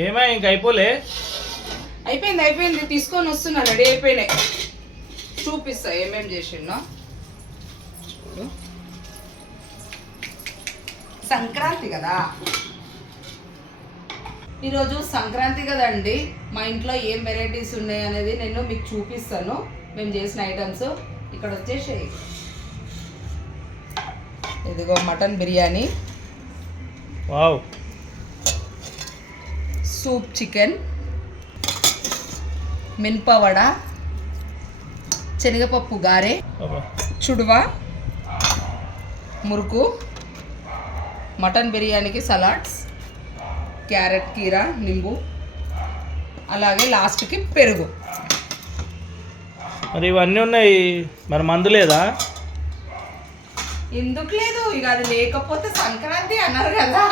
ఏమై ఇంక అయిపోలే? అయిపోయింది తీసుకొని వస్తున్నా, రెడీ అయిపోయినాయి. చూపిస్తా ఏమేం చేసిందో. చూడు, సంక్రాంతి కదా ఈరోజు, సంక్రాంతి కదండి. మా ఇంట్లో ఏం వెరైటీస్ ఉన్నాయి అనేది నేను మీకు చూపిస్తాను. మేము చేసిన ఐటమ్స్ ఇక్కడ వచ్చేసాయి. ఇదిగో mutton biryani, wow, soup chicken, మినపవడ, శనగపప్పు గారె, చుడువా, మురుకు, మటన్ బిర్యానీకి సలాడ్స్, క్యారెట్ కీరా, నింబు, అలాగే లాస్ట్కి పెరుగు. మరి ఇవన్నీ ఉన్నాయి, మరి మందు లేదా? ఎందుకు లేదు, ఇక అది లేకపోతే సంక్రాంతి అన్నారు కదా.